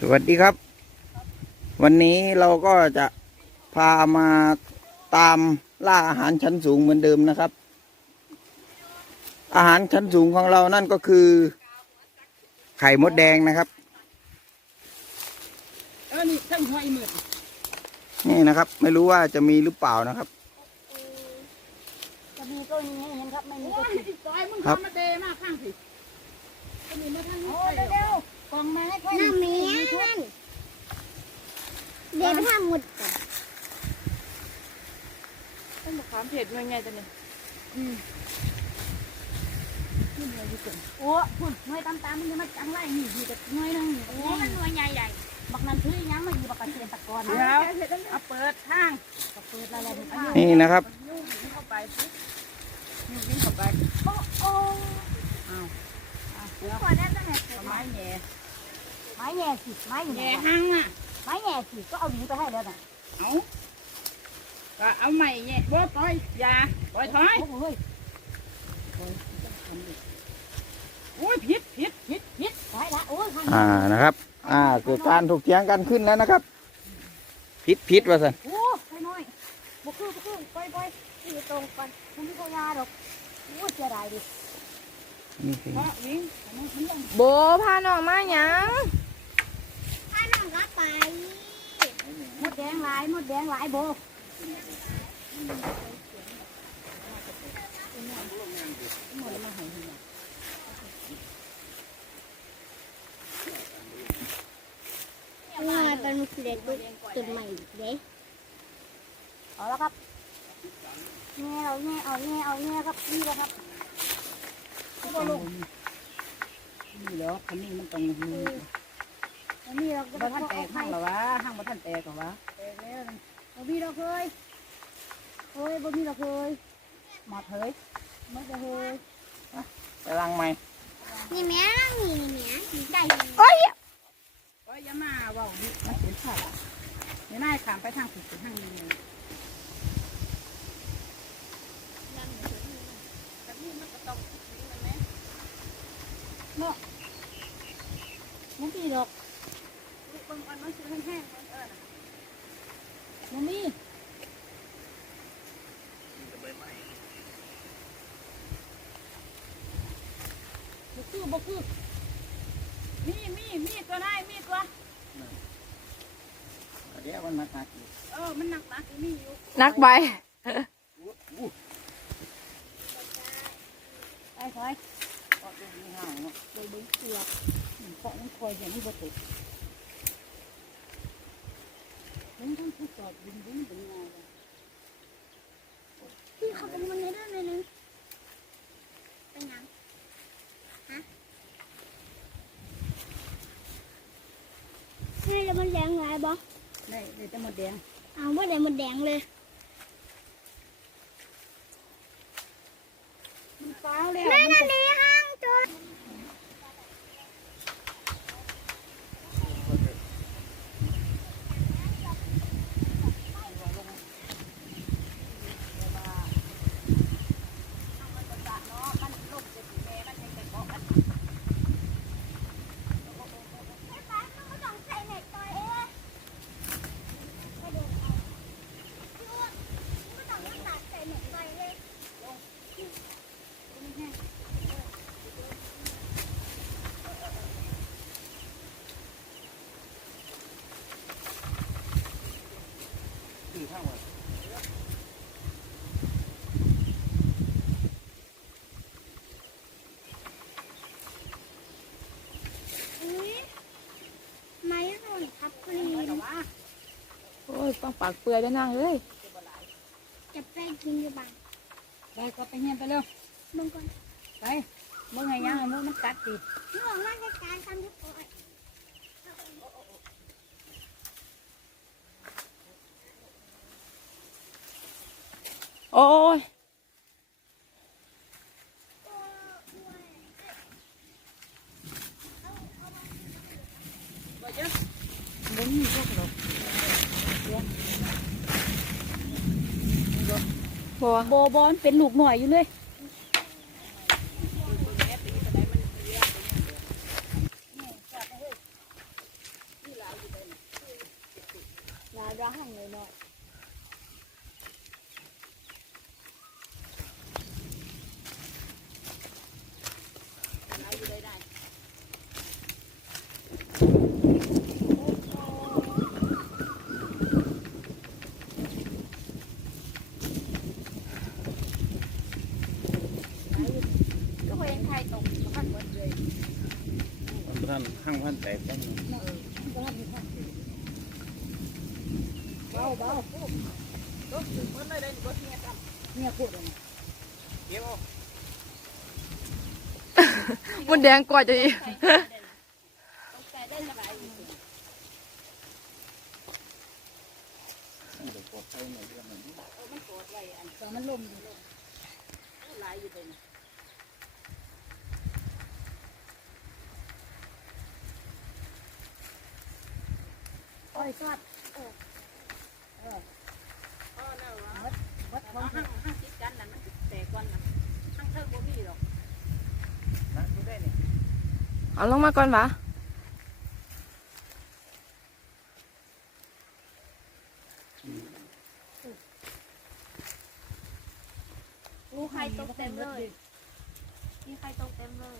สวัสดีครับ วันนี้เราก็จะพามาตามล่าอาหารชั้นสูงเหมือนเดิมนะครับ อาหารชั้นสูงของเรานั่นก็คือ ไข่มดแดงนะครับเออนี่ทั้งหัวอีหมืดนี่นะครับ ไม่รู้ว่าจะมีหรือเปล่านะครับจะมีก็มีให้เห็นครับไม่มีโอ้ก็ยผิดอีกซอยมึงครับทำมาเดมา กข้างสิก็มีมาทางนี้โอ้ไปเร็วๆกล่องมาให้ค่อยน้ำเมียนั่นเดี๋ยวไปทำหมดก่อนต้นมะขามเผ็ดมันไงตัวนี้โอ้พุ่นหน่วยตามตามๆมันจะมาจังไรนี่อยู่กับหน่วยหนึงโอ้มันหน่วยใหญ่บักนั้นถือยังมาอยู่บักกระเทียมตะกอนเดี๋ยวเอาเปิดทางก็เปิดอะไรนี่นี่นะครับยุ่งยิงเข้าไปสิยุ่งยิงเข้าไปโอ้โอ้อ้าวอ้าวเดี๋ยวๆขอได้ตั้งแต่เอาไม้แหน่ ไม้แง่สิไม้อยู่แหไหนน่วะห้างอะ ไม้แง่สิก็เอาหญิงไปให้แล้วน่ะเอาก็เอาไม้แหน่บ่ปล่อยอย่าปล่อยถอยโอ้โหเฮ้ยโอ้ยผิดผิดผิดผิดไปละโอ้ยข้างอ่านะครับ อ่าเกิดการถกเถียงกันขึ้นแล้วนะครับพิษพิษว่าสันโอ้ไปหน่อยบุกคือบุกคือไปไปอยู่ตรงกันมันไม่ก็ยาดอกโอ้เสียดายดินี่คือเพราะยิงอันนั้นมันต้องโบพาน้องมาหยังถ้าน้องก็ไป มดแดงหลายมดแดงหลายโบเมื่อเป็นเด็กตุ่นใหม่เด็กเอาแล้วครับแง่เอาแง่เอาแง่เอาแง่ครับนี่แหละครับก็ลงนี่เหรอคันนี้มันต้องมีอัน นี้เราจะบ่ไปท่านทำแตแตกกห้าให้งหรอวะห้างบ่ท่านแตกหรอวะแตกแล้วนะบ่มีเราเคยเฮ้ยบ่มีเราเคยหมอดเฮ้ยไม่จะเคยกำลังไหมนี่แม่นั่งนี่นี่แม่นี่ไก่ก็อย่ามาเว่าดิมันเป็นสัตว์ไม่น่าขามไปทางผิดไปทางนี้เลยแบบนี้มันก็ต้องทิ้งมันไหม มันมีดอก ลูกเบิ่งก่อนมันซื้อแห้งๆก่อนเออน่ะ มันมีบ่คือบ่คือ มีมีมีตัวได้มีตัว เดี๋ยวมันมาตักอีกเออ มันหนักหนักมีอยู่นักใบไอ้ถอยก็จะมีห้างเนาะเลยเบิ่งเสือกอืมเกาะมันคอยอย่างนี้บ่ติดเห็นท่านผู้จอดบินบินเป็นไงวะพี่เขาเป็นคนในเรื่องนึงเป็นยังฮะ ได้แล้วมันแดงหลายบ่ได้ได้แต่หมดแดงเอาว่าได้หมดแดงเลยมันฟ้าวแล้วแม่นั่นนี่ห้างจน คือข้างว่า อุ้ยไม้รุ่นทับกรีน โอ้ย ต้องปากเปื่อยด้วยนางเอ้ยจะไปกินอยู่บ้านได้ก็ไปเฮียนไปเร็วเบิ่งก่อนไปเมื่อไงยังเอามือมันกัดติดนี่บอกว่าจะการทำทุกคนโอ้ยบ่เยอะ บ่มีพวกดอก บัวโบบอนเป็นลูกหน่อยอยู่เลย ระหังเลยเนาะ เราอยู่ได้ได้ ก็เป็นไทยตรงพันหมดเลย มันท่าน ข้างพันแตกต้องเบาเบารถถึงมันเลยได้รถเนี่ยกันเนี่ยพูดเลยเดี๋ยวมันแดงกว่าจะอีกต้องใจได้สบายอยู่ปลอดภัย อ๋อยเรื่อเออมันโกรธไว้อันแต่มันลมอยู่หลายอยู่เลยนะอ้อยซัดพ่อแล้วว่าวัดห้างห้างติดกันนั่นมันแตกวันนะห้างเทิงบ่มีหรอกนะดูได้เนี่ยเอาลงมาก่อนวะ ลูกไข่ตกเต็มเลย มีใครตกเต็มเลย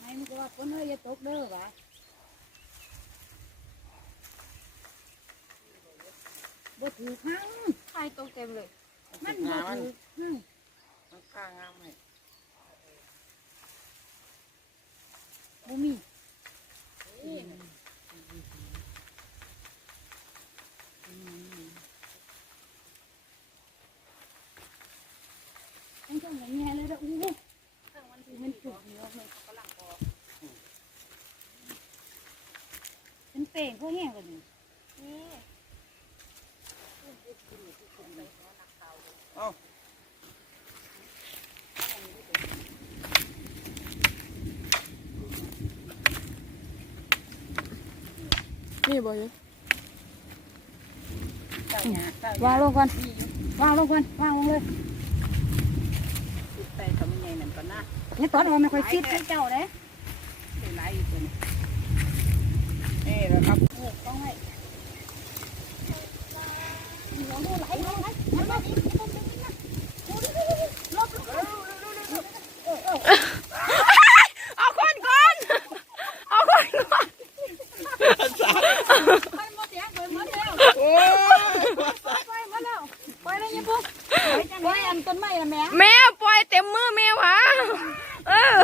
ไม่มันจะว่า คนเอ้ยอย่าตกเด้อวะบ่ถือข้างใครตรงเต็มเลย มันบ่ถือข้างมันข้างงามไหมบ่มีมันต้องอย่างนี้เลยนะอู้เทิงมันสิมันจุกเนื้อมันกำลังพอ เป็นเป่งพวกแห้งกว่านี้นี่เอ้านี่บ่อยู่เจ้าหน้าเจ้าวางลงก่อนวางลงก่อนวางลงเลยติดไปทำยังไงนั่นก่อนนะนี่ตอนเอาไม่ค่อยคิดให้เจ้าเลย ได้หลายอยู่ตัว นี้นี่นะครับเออต้องให้หัวดูไหลไหลไหลมันมาดิมันมาดินะลบลบลบเออเออเอาคนก่อนเอาคนก่อนไปหมดแล้วไปหมดแล้วโอ้ยไปหมดแล้วไปเลยยี่ปุ๊บไปอันต้นไม้ละแม่แม่ปล่อยเต็มมือแม่หวะเออ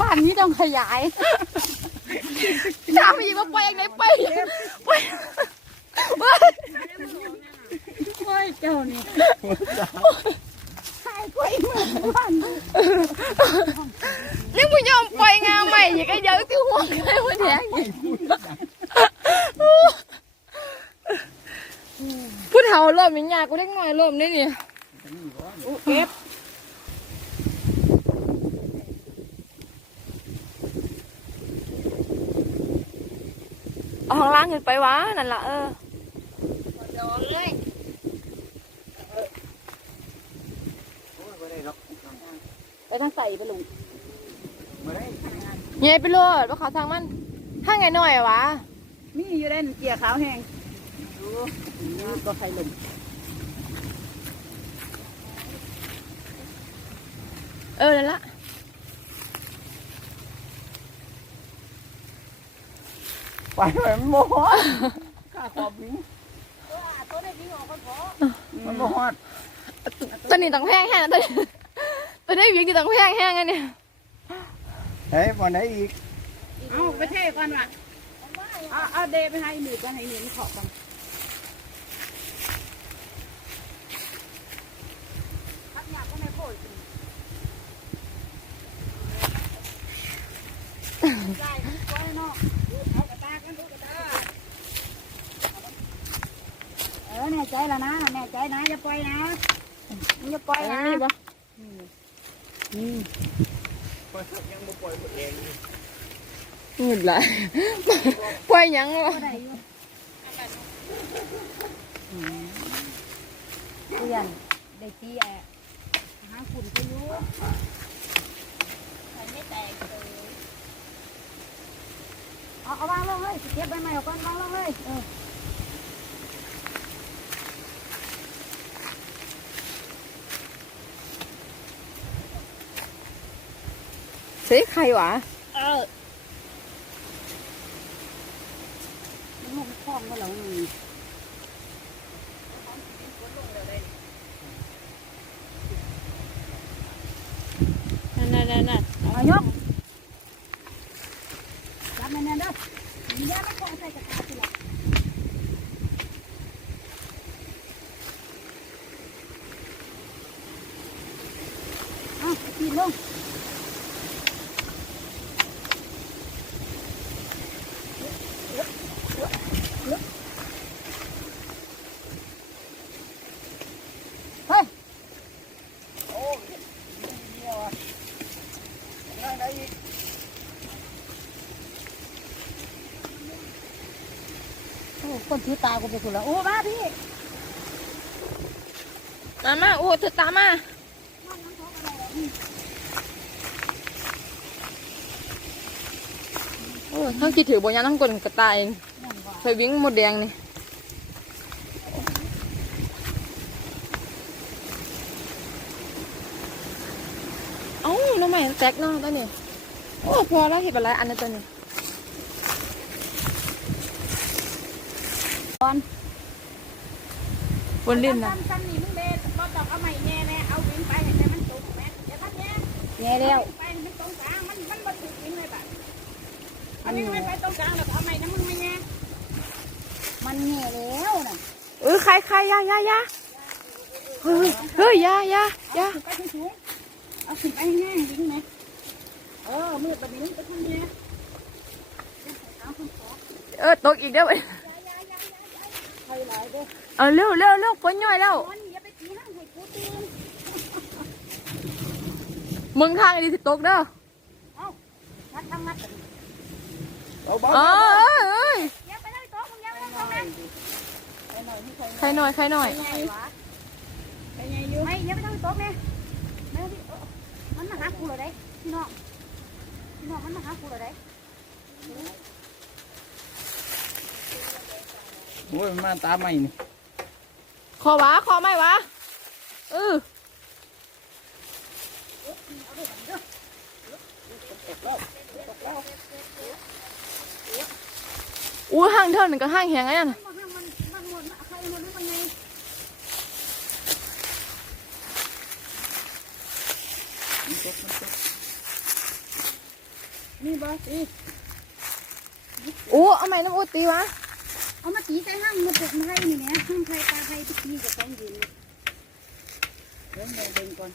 บ้านนี้ต้องขยายถามอีกว่าปยังไงไปไปไปโอ้ยเจ้านี่ให้กล้วยมือบ้านยังไม่ยอมไปงานใหม่อีกไอ้เดี๋ยวที่หัวใครหัวแดงอีกพูดเห่าลมย่างเงี้ยกูเล็กน้อยลมนี่นี่เก็บเอาข้างล่างขึ้นไปวะนั่นละเออโดนเลยไปทางใส่ไปลุงเงยไปโลดว่าเขาทางมันถ้าไงหน่อยวะมีอยู่ได้เกี่ยขาวแห้งดูก็ใครลมเออนั่นละ ไปมันโมฮอดข้าขอบวิ่งตัวได้ดีออกก็พอมันโมฮอดตอนนี้ต้องแพงแห้งนะตอนนี้ตอนนี้วิ่งที่ต้องแพงแห้งไงเนี่ยเฮ้ยวันไหนอีกเอาไปเทก่อนว่ะเอาเอาเดไปให้หนึ่งก่อนให้หนึ่งขอบกันพักหยาบก็ไม่โผล่ใช่ก้อยเนาะเอากระตากันดูกระตา เออ แน่ใจแล้วนะแน่ใจนะอย่าปล่อยนะอย่าปล่อยนะนี่ปะยังไม่ปล่อยหมดเองหงุดไหลายปล่อยหยังวะก็ได้อยู่เปลี่ยนได้ตีแอะหาฝุ่นไปอยู่มันไม่แตกเลยเอาเอาวางลงเลยสิเก็บใบไม้ออกก่อนวางลงเลยเออ เสียใครวะเออมันลงคลองก็แล้วนี่นั่นนั่นนั่นเอายกจับมันแน่นเด้อมียาไม่คงใส่กระตาสิล่ะเอาปีลง เฮ้ย โอ้คน ถือตากูไปสุดแล้วโอ้มาพี่มามาโอ้เธอตามมาโอ้ทั้งคิดถือบนยานทั้งกลนกระต่ายเคยวิ่งหมดแดงนี่เอ้าแล้วทำไมแตกเนาะตัวนี้โอ้พอแล้วเห็นเป็นไรอันนั้นตัวนี้ ก่อนบนลิ้นนะซ้ำซ้ำนี่มึงเด็ดบ่ต้องเอาไม้แง่แน่เอาวิ่งไปให้มันตกแม่อย่าทัดแง่แง่แล้วไปให้มันตรงกลางมันมันบ่ถูกวิ่งเลยบัดอันนี้มันไปตรงกลางแล้วก็เอาไม้น้ำมึงไม่แง่มันแง่แล้วน่ะเออใครใครยายายาเฮ้ยเฮ้ยยายายาเอาขึ้นไปสูงๆเอาขึ้นไปให้แง่วิ่งไหมเออมือบัดนี้มึงไปทำแง่เอาขึ้นขอเออตกอีกเด้อใครหลาย เด้อเอาเร็วเร็วเร็วปนย่อยแล้วมันอย่าไปตีห้างให้กูตื่นมึงทางดีสิตกเด้องัดทำงัดกันเอาเบาเออเอ้ยอย่าไปนั่งโต๊ะมึงอย่าไปนั่งโต๊ะนะไปหน่อยที่ใครใครหน่อยใครหน่อยไปไงวะไปไงอยู่ไม่อย่าไปนั่งโต๊ะแม่แม่พี่เออมันมาหากูเหรอได้พี่น้องพี่น้องมันมาหากูเหรอได้ โอ้ยมันมาตามใหม่นี่ขอวะขอไม่วะเอออู้ห้างเท่านึงก็ห้างแหงไงนั่นมันมาหามันมันหมดนะใครหมดหรือมันไงนี่บอสอีอู้เอาใหม่น้ำอู้ตีวะ เอามาตีใส่ห้างมาตกมาให้นี่เนี่ยห้างใครตาใครทุกทีกับแฟนยืนเดี๋ยวเราเดินก่อน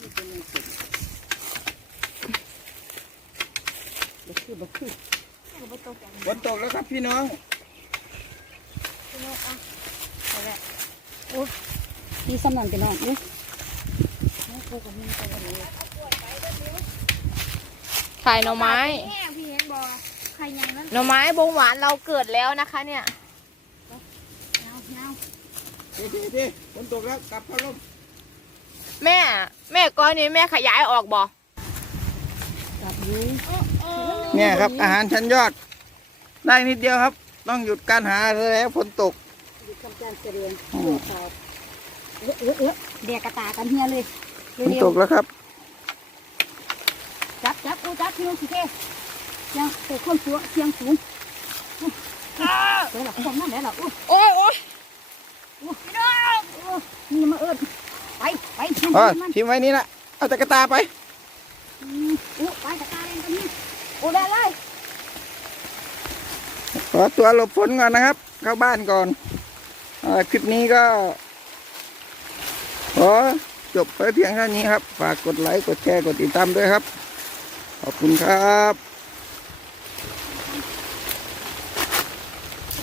นี่เป็นไงเป็นบักคือบักคือฝนตกแล้วครับพี่น้องนี่สำนันไปน้องนี่น้องกูกับมึงไปกันเลยขายหน่อไม้ หน่อไม้บงหวานเราเกิดแล้วนะคะ เนี่ยเงาเงาเดี๋ยวเดี๋ยวเดี๋ยวฝนตกแล้วกลับเข้าร่มแม่ แม่ก้อนนี้แม่ขยายออกบ่จับยูเนี่ยครับ อาหารชั้นยอด ได้นิดเดียวครับ ต้องหยุดการหาแล้วฝนตกดูคำจานเจริญโอ้อเออเดียกระตากันเฮียเลยฝนตกแล้วครับ จับจับกูจับพี่น้องสิเท สียงเตะคนสูงเสียงสูงเดี๋ยวหลับคนนั่นเดี๋ยวหลับอู้โอ้ยโอ้ยพี่น้องอู้นี่มาเอิญไปไปเออมันทิ้งไว้นี่ละเอาตะกร้าตาไปอู้ไปกระตาเล่นกันนี่อู้ได้เลยขอตัวหลบฝนก่อนนะครับ เข้าบ้านก่อนอาคลิปนี้ก็ขอจบไปเพียงเท่านี้ครับ ฝากกดไลค์ กดแชร์ กดติดตามด้วยครับ ขอบคุณครับ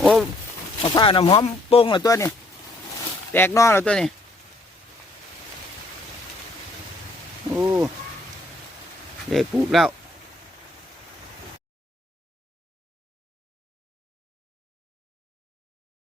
โอ้ ผ้าน้ำหอมโป่งเหรอตัวนี้แตกนอเหรอตัวนี้โอ้เด็กปลูกแล้ว